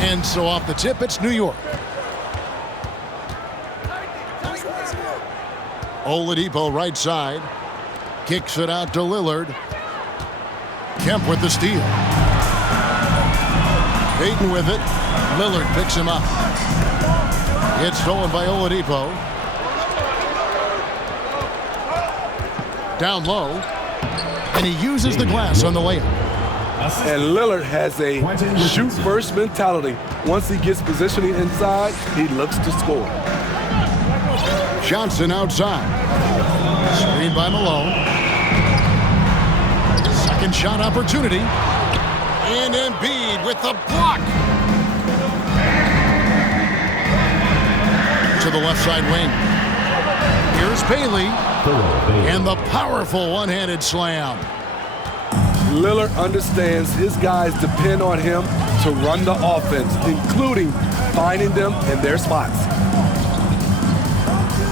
And so off the tip, it's New York. Oladipo right side. Kicks it out to Lillard. Kemp with the steal. Payton with it. Lillard picks him up. It's stolen by Oladipo. Down low. And he uses the glass on the layup. And Lillard has a shoot-first mentality. Once he gets positioning inside, he looks to score. Johnson outside. Screen by Malone. Second shot opportunity. And Embiid with the block. To the left side wing. Here's Bailey. And the powerful one-handed slam. Lillard understands his guys depend on him to run the offense, including finding them in their spots.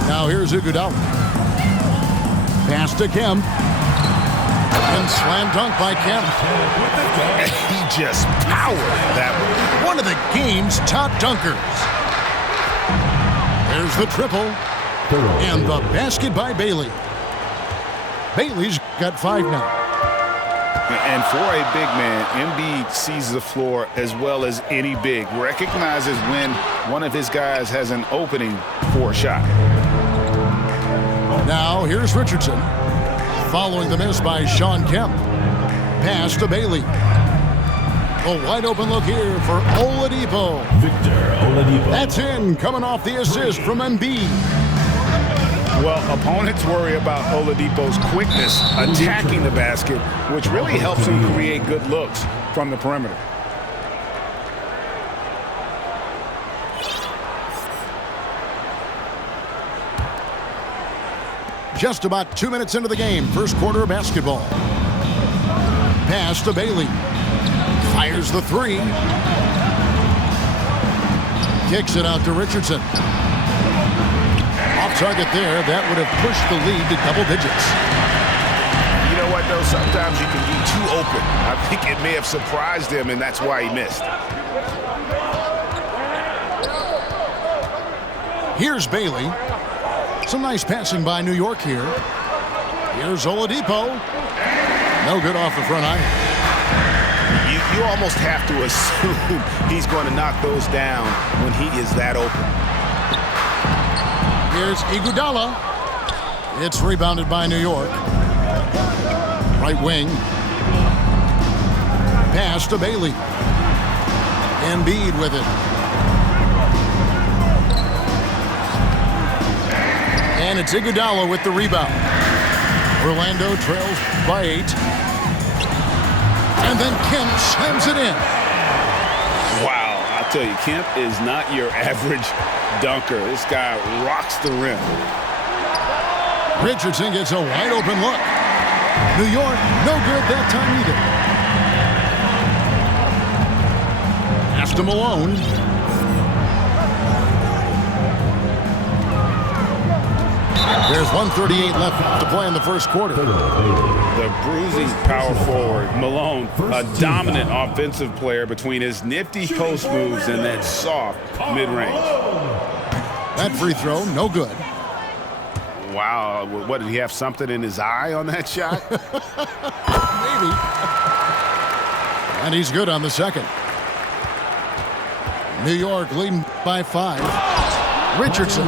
Now here's Iguodala. Pass to Kemp. And slam dunk by Kemp. He just powered that one. One of the game's top dunkers. There's the triple. And the basket by Bailey. Bailey's got 5 now. And for a big man, Embiid sees the floor as well as any big. Recognizes when one of his guys has an opening for a shot. Now here's Richardson. Following the miss by Sean Kemp. Pass to Bailey. A wide open look here for Oladipo. Victor Oladipo. That's in, coming off the assist from Embiid. Well, opponents worry about Oladipo's quickness attacking the basket, which really helps him create good looks from the perimeter. Just about 2 minutes into the game, first quarter of basketball. Pass to Bailey. Fires the three. Kicks it out to Richardson. Off target there. That would have pushed the lead to double digits. You know what, though? Sometimes you can be too open. I think it may have surprised him, and that's why he missed. Here's Bailey. Some nice passing by New York here. Here's Oladipo. No good off the front iron. You almost have to assume he's going to knock those down when he is that open. Here's Iguodala. It's rebounded by New York. Right wing. Pass to Bailey. Embiid with it. And it's Iguodala with the rebound. Orlando trails by 8. And then Kemp slams it in. Wow, I'll tell you, Kemp is not your average dunker. This guy rocks the rim. Richardson gets a wide open look. New York, no good that time either. Pass to Malone. There's 1:38 left to play in the first quarter. The bruising power forward, Malone, a dominant offensive player between his nifty post moves and that soft mid-range. That free throw, no good. Wow, what, did he have something in his eye on that shot? Maybe. And he's good on the second. New York leading by 5. Richardson.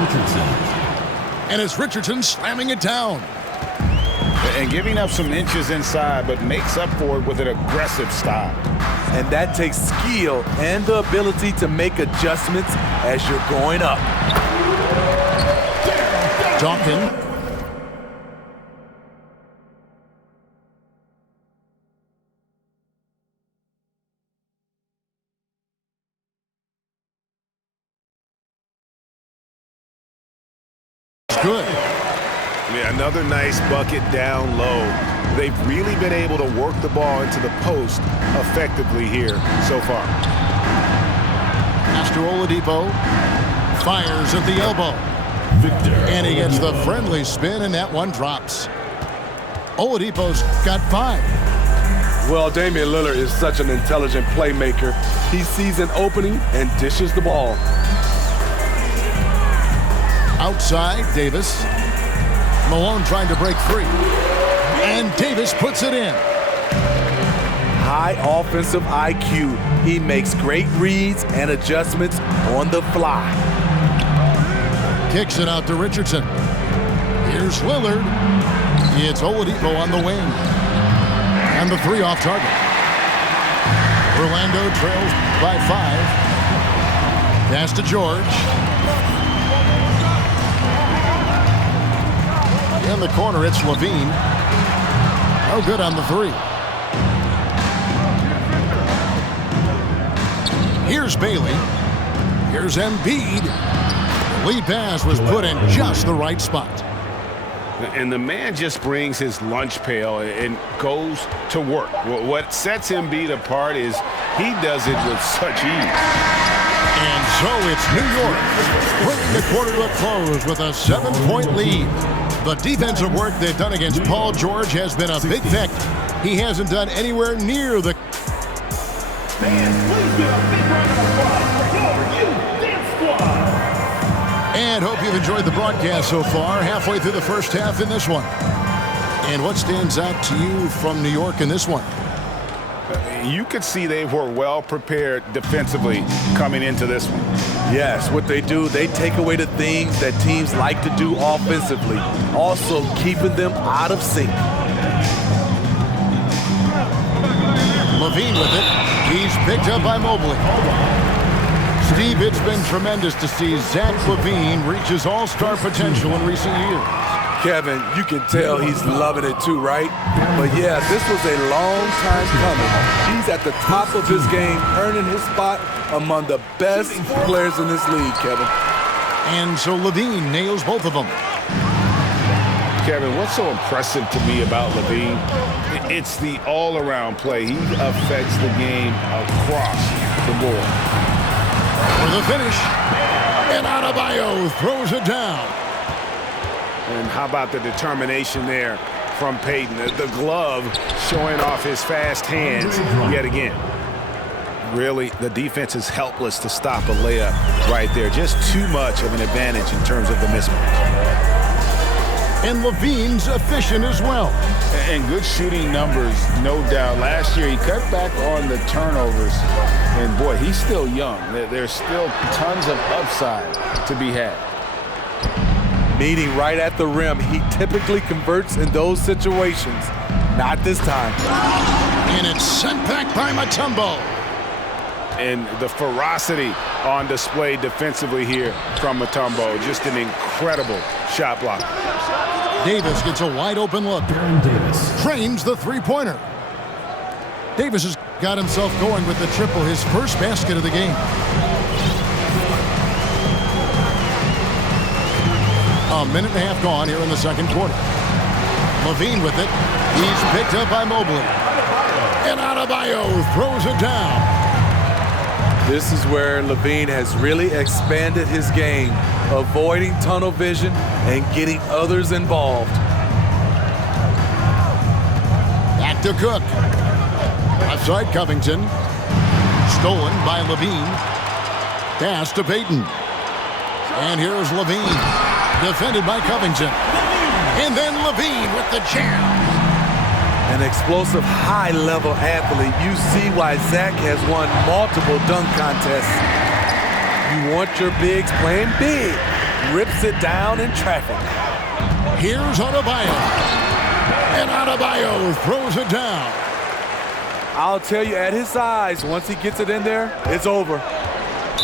And it's Richardson slamming it down. And giving up some inches inside, but makes up for it with an aggressive style. And that takes skill and the ability to make adjustments as you're going up. Dawkins. Good. I mean, another nice bucket down low. They've really been able to work the ball into the post effectively here so far. Pass to Oladipo. Fires at the elbow. Victor. And he gets the friendly spin, and that one drops. Oladipo's got 5. Well, Damian Lillard is such an intelligent playmaker. He sees an opening and dishes the ball. Outside, Davis. Malone trying to break free. And Davis puts it in. High offensive IQ. He makes great reads and adjustments on the fly. Kicks it out to Richardson. Here's Lillard. It's Oladipo on the wing. And the three off target. Orlando trails by 5. Pass to George. In the corner, it's Levine. No good on the three. Here's Bailey. Here's Embiid. The lead pass was put in just the right spot. And the man just brings his lunch pail and goes to work. What sets Embiid apart is he does it with such ease. And so it's New York bringing the quarter to a close with a 7-point lead. The defensive work they've done against Paul George has been a big factor. He hasn't done anywhere near the... And hope you've enjoyed the broadcast so far. Halfway through the first half in this one. And what stands out to you from New York in this one? You could see they were well prepared defensively coming into this one. Yes, what they do, they take away the things that teams like to do offensively, also keeping them out of sync. Levine with it. He's picked up by Mobley. Steve, it's been tremendous to see Zach LaVine reach his all-star potential in recent years. Kevin, you can tell he's loving it too, right? But yeah, this was a long time coming. He's at the top of his game, earning his spot among the best players in this league, Kevin. And so LaVine nails both of them. Kevin, what's so impressive to me about LaVine? It's the all-around play. He affects the game across the board. For the finish, and Adebayo throws it down. And how about the determination there from Payton? The glove showing off his fast hands yet again. Really, the defense is helpless to stop a layup right there. Just too much of an advantage in terms of the mismatch. And LaVine's efficient as well. And good shooting numbers, no doubt. Last year, he cut back on the turnovers. And, boy, he's still young. There's still tons of upside to be had. Meeting right at the rim, he typically converts in those situations. Not this time. And it's sent back by Mutombo. And the ferocity on display defensively here from Mutombo. Just an incredible shot blocker. Davis gets a wide-open look. Davis Trains the three-pointer. Davis has got himself going with the triple, his first basket of the game. A minute and a half gone here in the second quarter. Levine with it. He's picked up by Mobley. And Adebayo throws it down. This is where Levine has really expanded his game, avoiding tunnel vision and getting others involved. Back to Cook. Outside Covington. Stolen by Levine. Pass to Payton. And here's Levine. Defended by Covington. And then Levine with the jam. An explosive, high-level athlete. You see why Zach has won multiple dunk contests. You want your bigs playing big. Rips it down in traffic. Here's Adebayo. And Adebayo throws it down. I'll tell you, at his size, once he gets it in there, it's over.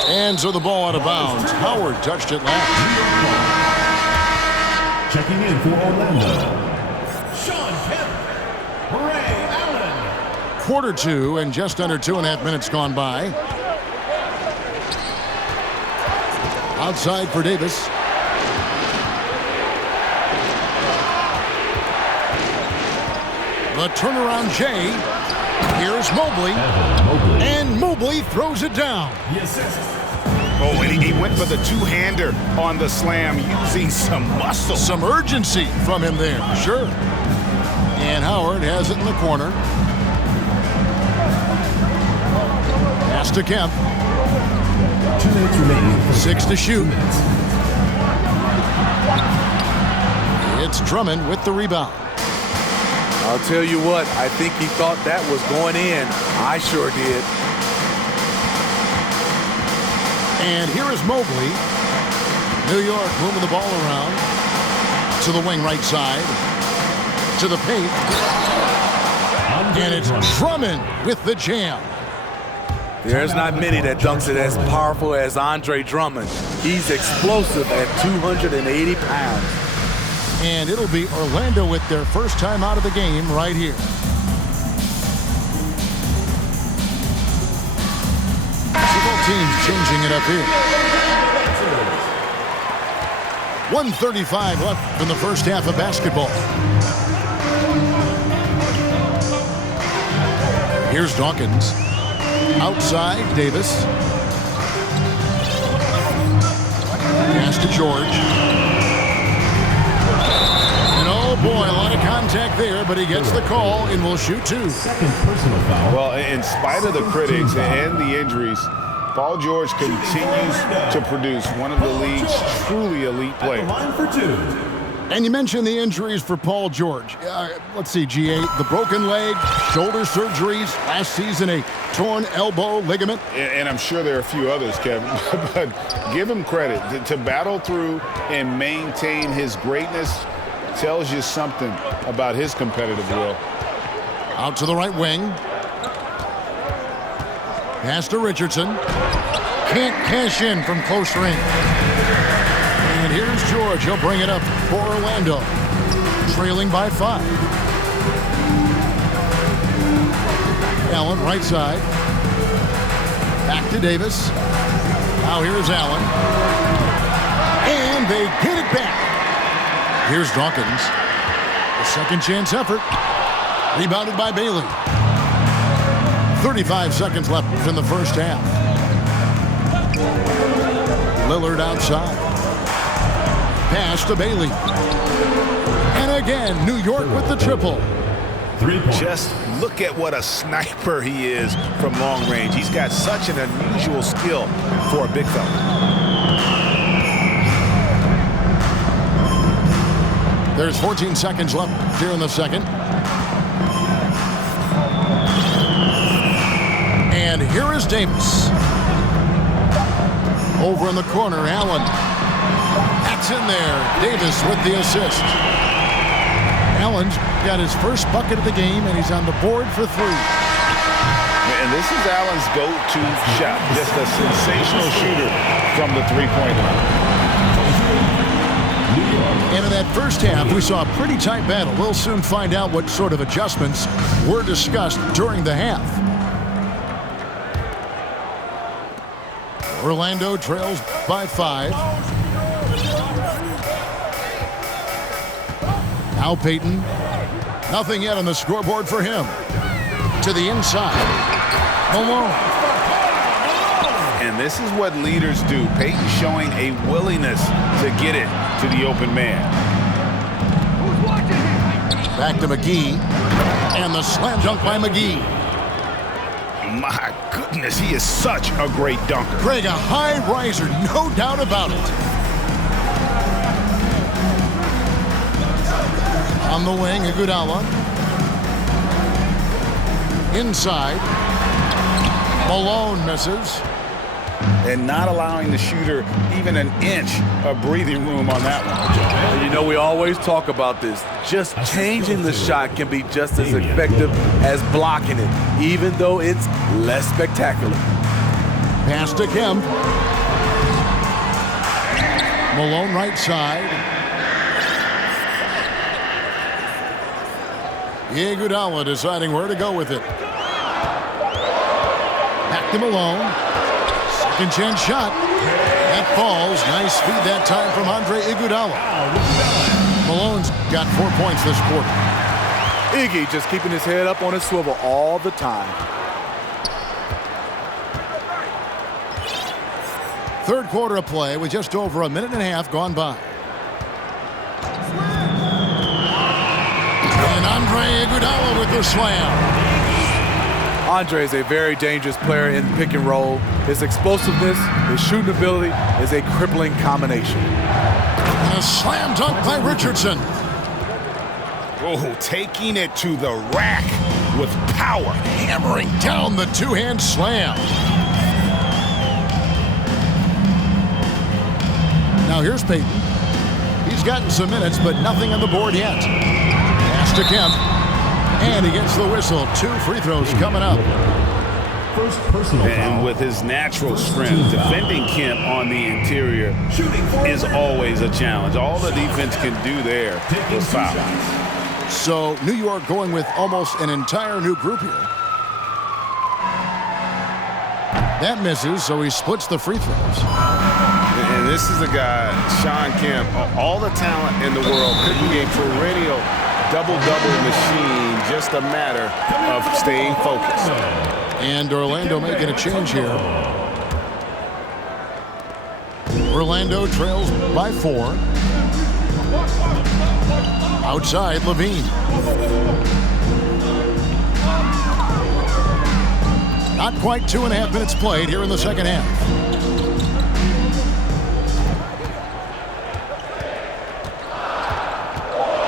And so the ball out of bounds. Howard touched it last. checking in for Orlando. Quarter two and just under 2.5 minutes gone by. Outside for Davis. The turnaround Jay. Here's Mobley. And Mobley throws it down. Oh, and he went for the two-hander on the slam, using some muscle. Some urgency from him there, sure. And Howard has it in the corner. to Kemp. 2 minutes remaining. 6 to shoot. It's Drummond with the rebound. I'll tell you what, I think he thought that was going in. I sure did. And here is Mobley. New York moving the ball around to the wing right side, to the paint. And it's Drummond with the jam. There's not many that dunks it as powerful as Andre Drummond. He's explosive at 280 pounds. And it'll be Orlando with their first time out of the game right here. Both teams changing it up here. 1:35 left in the first half of basketball. Here's Dawkins. Outside, Davis. Pass to George. And oh boy, a lot of contact there, but he gets the call and will shoot 2. Second personal foul. Well, in spite of the critics and the injuries, Paul George continues to produce one of the league's truly elite players. Line for 2. And you mentioned the injuries for Paul George. Let's see, GA, the broken leg, shoulder surgeries, last season a torn elbow ligament. And I'm sure there are a few others, Kevin, but give him credit. To battle through and maintain his greatness tells you something about his competitive will. Out to the right wing. Pass to Richardson. Can't cash in from close range. And here's George. He'll bring it up for Orlando. Trailing by 5. Allen, right side. Back to Davis. Now here's Allen. And they get it back. Here's Dawkins. A second chance effort. Rebounded by Bailey. 35 seconds left in the first half. Lillard outside. Pass to Bailey. And again, New York with the triple. 3 points. Just look at what a sniper he is from long range. He's got such an unusual skill for a big fella. There's 14 seconds left here in the second. And here is Davis. Over in the corner, Allen. That's in there. Davis with the assist. Allen's got his first bucket of the game, and he's on the board for 3. And this is Allen's go-to shot. Just a sensational shooter from the three-point line. And in that first half, we saw a pretty tight battle. We'll soon find out what sort of adjustments were discussed during the half. Orlando trails by 5. Now Payton. Nothing yet on the scoreboard for him. To the inside. Malone. And this is what leaders do. Payton showing a willingness to get it to the open man. Back to McGee. And the slam dunk by McGee. My goodness, he is such a great dunker. Greg, a high riser, no doubt about it. On the wing, Iguodala. Inside. Malone misses. And not allowing the shooter even an inch of breathing room on that one. You know, we always talk about this. Just changing the shot can be just as effective as blocking it, even though it's less spectacular. Pass to Kemp. Malone right side. Iguodala deciding where to go with it. Back to Malone. Second chance shot. That falls. Nice feed that time from Andre Iguodala. Malone's got 4 points this quarter. Iggy just keeping his head up on his swivel all the time. Third quarter of play with just over a minute and a half gone by. And Andre Iguodala with the slam. Andre is a very dangerous player in pick and roll. His explosiveness, his shooting ability is a crippling combination. And a slam dunk by Richardson. Oh, taking it to the rack with power. Hammering down the two-hand slam. Now here's Payton. He's gotten some minutes, but nothing on the board yet. Pass to Kemp. And he gets the whistle. 2 free throws coming up. First personal foul. And with his natural strength, defending Kemp on the interior is always a challenge. All the defense can do there is foul. So New York going with almost an entire new group here. That misses, so he splits the free throws. And this is a guy, Sean Kemp, all the talent in the world, could be a perennial double-double machine, just a matter of staying focused. And Orlando making a change here. Orlando trails by 4. Outside, Levine. Not quite 2.5 minutes played here in the second half.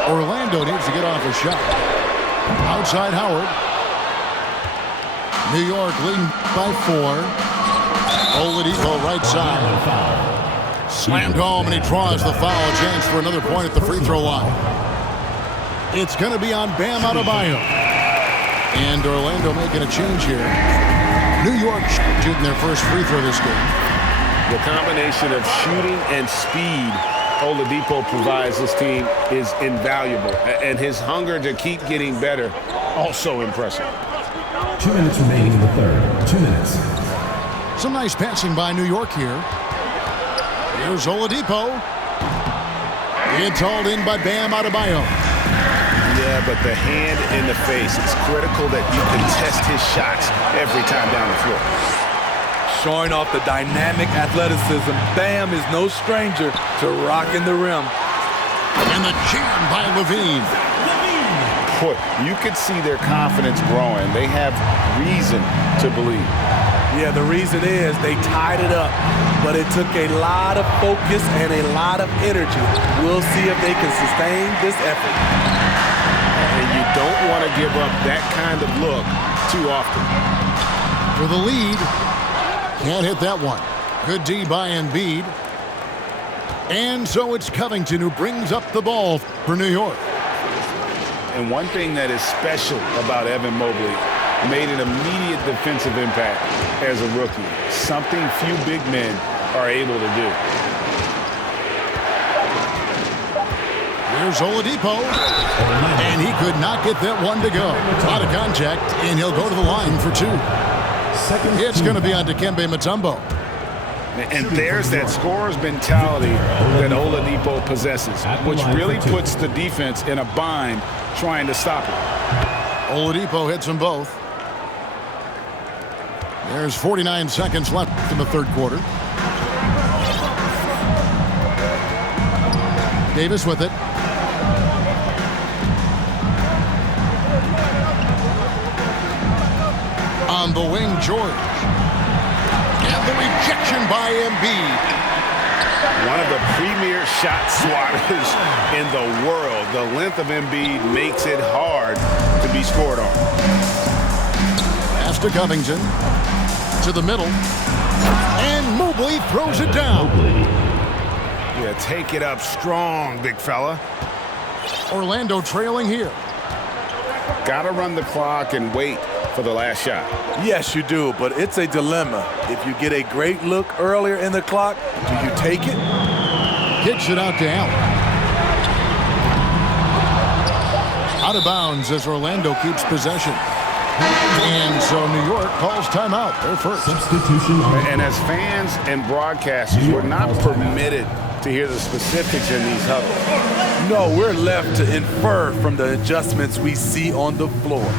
Orlando needs to get off a shot. Outside Howard. New York leading by 4. Oladipo right side. Slammed home, and he draws the foul. Chance for another point at the free throw line. It's going to be on Bam Adebayo. And Orlando making a change here. New York shooting their first free throw this game. The combination of shooting and speed Oladipo provides this team is invaluable. And his hunger to keep getting better, also impressive. 2 minutes remaining in the third. 2 minutes. Some nice passing by New York here. Here's Oladipo. It's hauled in by Bam Adebayo. Yeah, but the hand in the face, it's critical that you contest his shots every time down the floor. Showing off the dynamic athleticism, Bam is no stranger to rocking the rim. And the jam by Levine. Boy, you could see their confidence growing. They have reason to believe. Yeah, the reason is they tied it up, but it took a lot of focus and a lot of energy. We'll see if they can sustain this effort. And you don't want to give up that kind of look too often. For the lead. Can't hit that one. Good D by Embiid. And so it's Covington who brings up the ball for New York. And one thing that is special about Evan Mobley, made an immediate defensive impact as a rookie. Something few big men are able to do. Here's Oladipo. And he could not get that one to go. Out of contact, and he'll go to the line for 2. It's going to be on Dikembe Mutombo. And there's that scorer's mentality that Oladipo possesses, which really puts the defense in a bind trying to stop it. Oladipo hits them both. There's 49 seconds left in the third quarter. Davis with it. On the wing, George. And the rejection by Embiid. One of the premier shot swatters in the world. The length of Embiid makes it hard to be scored on. Pass to Covington. To the middle. And Mobley throws it down. Yeah, take it up strong, big fella. Orlando trailing here. Got to run the clock and wait for the last shot. Yes, you do, but it's a dilemma. If you get a great look earlier in the clock, do you take it? Kicks it out to Allen. Out of bounds as Orlando keeps possession. And so New York calls timeout. Their first. Substitution on. And as fans and broadcasters, we're not permitted to hear the specifics in these huddles. No, we're left to infer from the adjustments we see on the floor.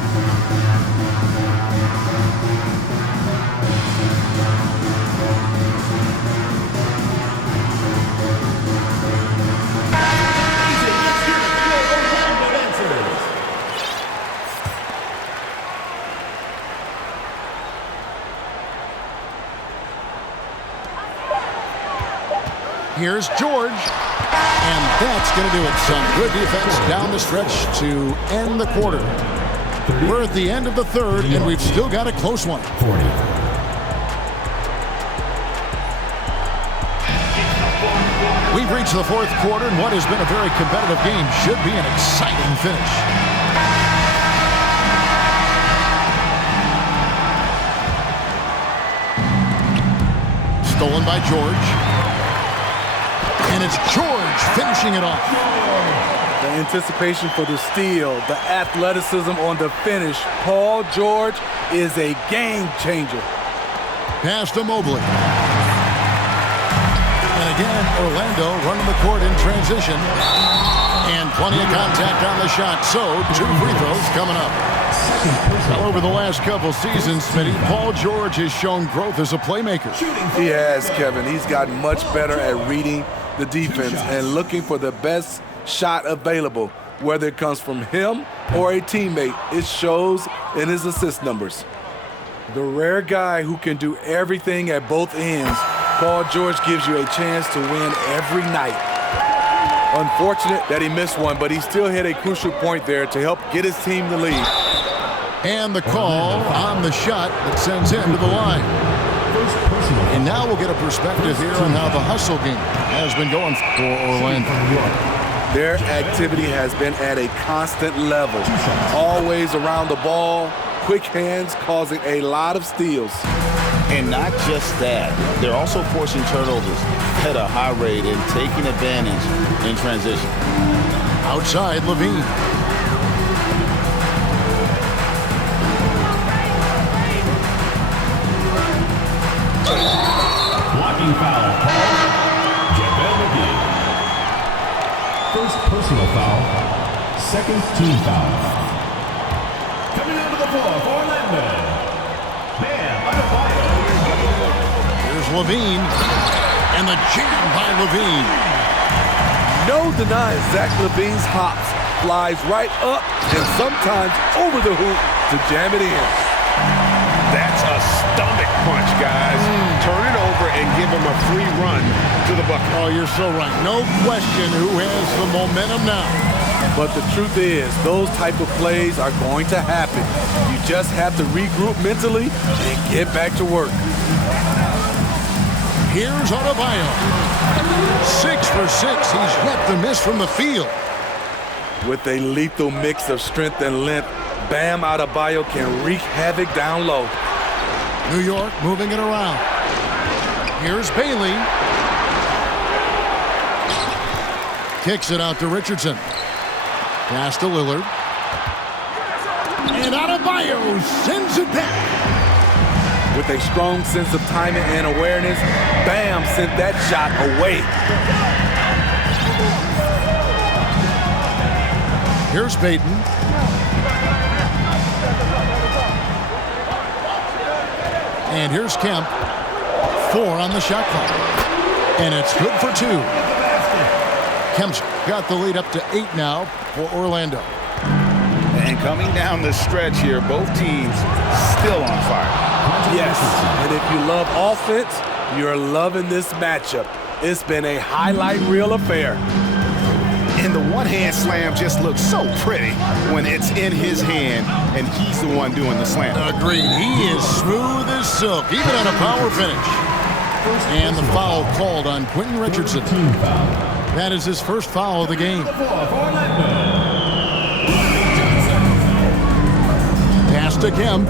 Here's George. And that's going to do it. Some good defense down the stretch to end the quarter. We're at the end of the third, and we've still got a close one. 40. We've reached the fourth quarter, and what has been a very competitive game should be an exciting finish. Stolen by George. And it's George finishing it off. The anticipation for the steal, the athleticism on the finish. Paul George is a game changer. Pass to Mobley. And again, Orlando running the court in transition. And plenty of contact on the shot. So, 2 free throws coming up. Well, over the last couple seasons, Smitty, Paul George has shown growth as a playmaker. He has, Kevin. He's gotten much better at reading the defense and looking for the best shot available, whether it comes from him or a teammate. It shows in his assist numbers. The rare guy who can do everything at both ends, Paul George gives you a chance to win every night. Unfortunate that he missed one, but he still hit a crucial point there to help get his team the lead. And the call on the shot that sends him to the line. And now we'll get a perspective here on how the hustle game has been going for Orlando. Their activity has been at a constant level. Always around the ball, quick hands causing a lot of steals. And not just that, they're also forcing turnovers at a high rate and taking advantage in transition. Outside, Levine. Blocking foul called. JaVale McGee. First personal foul. Second team foul. Coming onto the floor for Orlando. Bam Adebayo. Here's Levine. And the jam by Levine. No denying Zach Levine's hops. Flies right up and sometimes over the hoop to jam it in. That's a stomach punch, guys. Turn it over and give him a free run to the bucket. Oh, you're so right. No question who has the momentum now. But the truth is, those type of plays are going to happen. You just have to regroup mentally and get back to work. Here's Adebayo. 6 for 6. He's yet to miss from the field. With a lethal mix of strength and length, Bam Adebayo can wreak havoc down low. New York moving it around. Here's Bailey. Kicks it out to Richardson. Pass to Lillard. And Adebayo sends it back. With a strong sense of timing and awareness, Bam sent that shot away. Here's Payton. And here's Kemp. 4 on the shot clock. And it's good for 2. Kemp's got the lead up to 8 now for Orlando. And coming down the stretch here, both teams still on fire. Yes, and if you love offense, you're loving this matchup. It's been a highlight reel affair. And the one-hand slam just looks so pretty when it's in his hand and he's the one doing the slam. Agreed. He is smooth as silk, even on a power finish. And the foul called on Quentin Richardson. That is his first foul of the game. Pass to Kemp.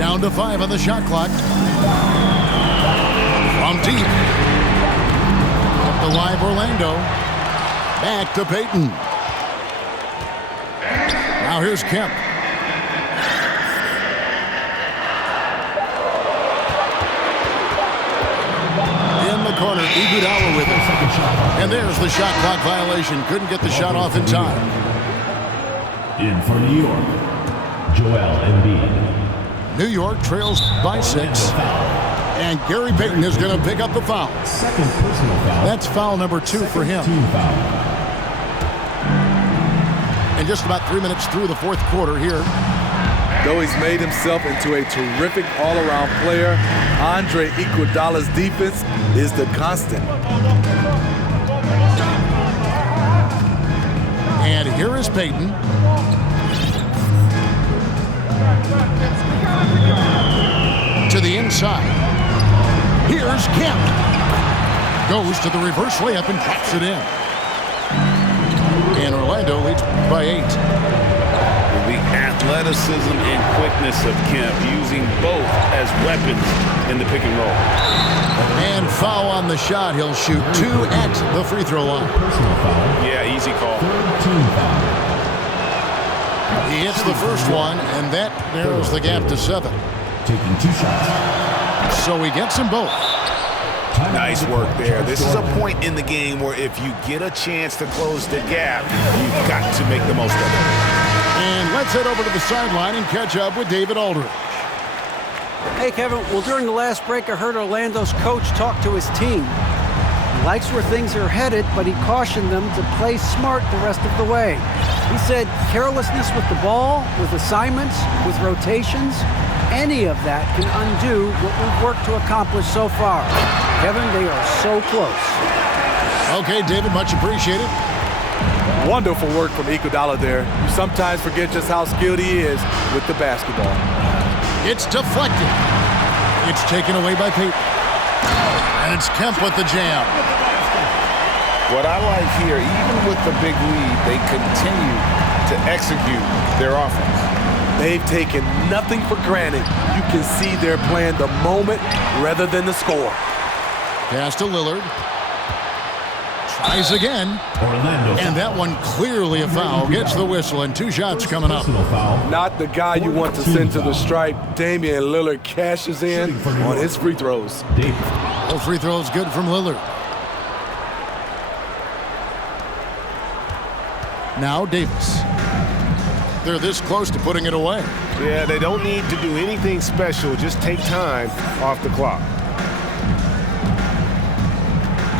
Down to 5 on the shot clock. From deep. Up the live Orlando. Back to Payton. Now here's Kemp. In the corner, Iguodala with it. And there's the shot clock violation. Couldn't get the shot off in time. In for New York, Joel Embiid. New York trails by 6. And Gary Payton is going to pick up the foul. Second personal foul. That's foul number 2 for him. Team foul. And just about 3 minutes through the fourth quarter here. Though he's made himself into a terrific all-around player, Andre Iguodala's defense is the constant. And here is Payton. To the inside. Here's Kemp. Goes to the reverse layup and drops it in. And Orlando leads by 8. The athleticism and quickness of Kemp, using both as weapons in the pick and roll. And foul on the shot. He'll shoot 2 at the free throw line. Personal foul. Yeah, easy call. Third team foul. He hits the first one, and that narrows the gap to 7. Taking 2 shots. So he gets them both. Nice work there. This is a point in the game where if you get a chance to close the gap, you've got to make the most of it. And let's head over to the sideline and catch up with David Aldridge. Hey, Kevin. Well, during the last break, I heard Orlando's coach talk to his team. He likes where things are headed, but he cautioned them to play smart the rest of the way. He said carelessness with the ball, with assignments, with rotations, any of that can undo what we've worked to accomplish so far. Kevin, they are so close. Okay, David, much appreciated. Wonderful work from Iguodala there. You sometimes forget just how skilled he is with the basketball. It's deflected. It's taken away by Payton. And it's Kemp with the jam. What I like here, even with the big lead, they continue to execute their offense. They've taken nothing for granted. You can see they're playing the moment rather than the score. Pass to Lillard. Tries again. Orlando. And that one clearly a foul. Gets the whistle and 2 shots coming up. Personal foul. Not the guy you want to send to the stripe. Damian Lillard cashes in on his free throws. Davis. The free throw is good from Lillard. Now Davis. They're this close to putting it away. Yeah, they don't need to do anything special. Just take time off the clock.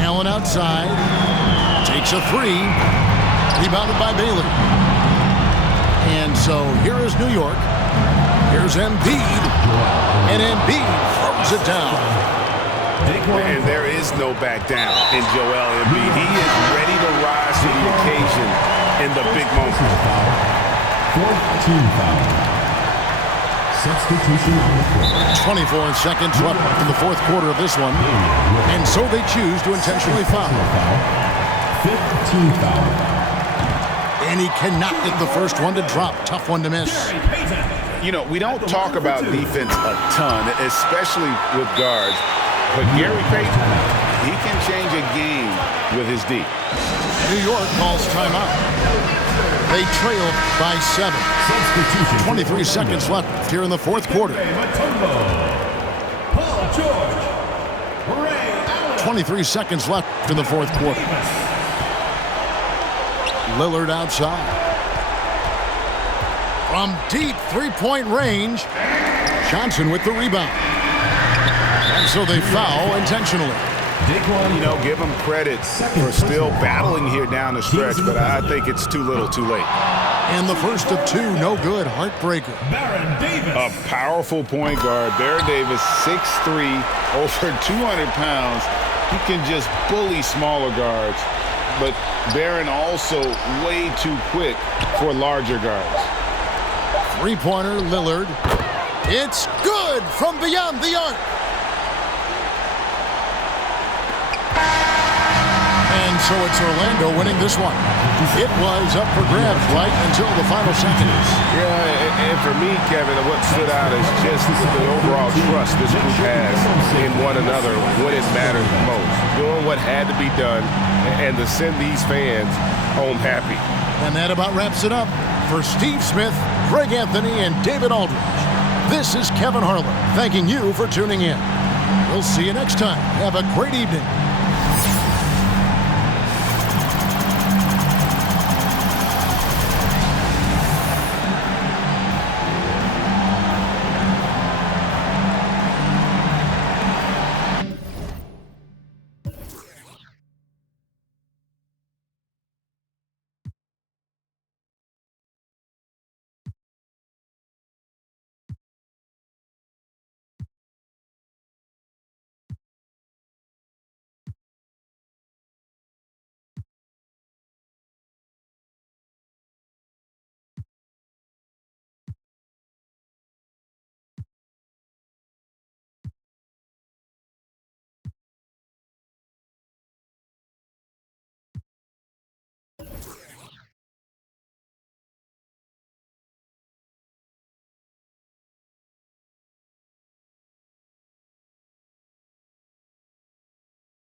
Allen outside. Takes a 3. Rebounded by Bailey. And so here is New York. Here's Embiid. And Embiid throws it down. And there is no back down in Joel Embiid. He is ready to rise to the occasion in the big moment. Fourth team foul. Substitution on the court. 24 seconds left in the fourth quarter of this one. And so they choose to intentionally foul. Fifth team foul. And he cannot get the first one to drop. Tough one to miss. You know, we don't talk about defense a ton, especially with guards. But Gary Payton, he can change a game with his D. New York calls timeout. They trail by 7. 23 seconds left here in the fourth quarter. 23 seconds left in the fourth quarter. Lillard outside. From deep three-point range, Johnson with the rebound. And so they foul intentionally. You know, give them credit for still battling here down the stretch, but I think it's too little too late. And the first of 2, no good. Heartbreaker. A powerful point guard. Baron Davis, 6'3", over 200 pounds. He can just bully smaller guards. But Baron also way too quick for larger guards. Three-pointer, Lillard. It's good from beyond the arc. And so it's Orlando winning this one. It was up for grabs right until the final seconds. Yeah, and for me, Kevin, what stood out is just the overall trust this group has in one another when it matters most. Doing what had to be done and to send these fans home happy. And that about wraps it up. For Steve Smith, Greg Anthony, and David Aldridge, this is Kevin Harlan thanking you for tuning in. We'll see you next time. Have a great evening.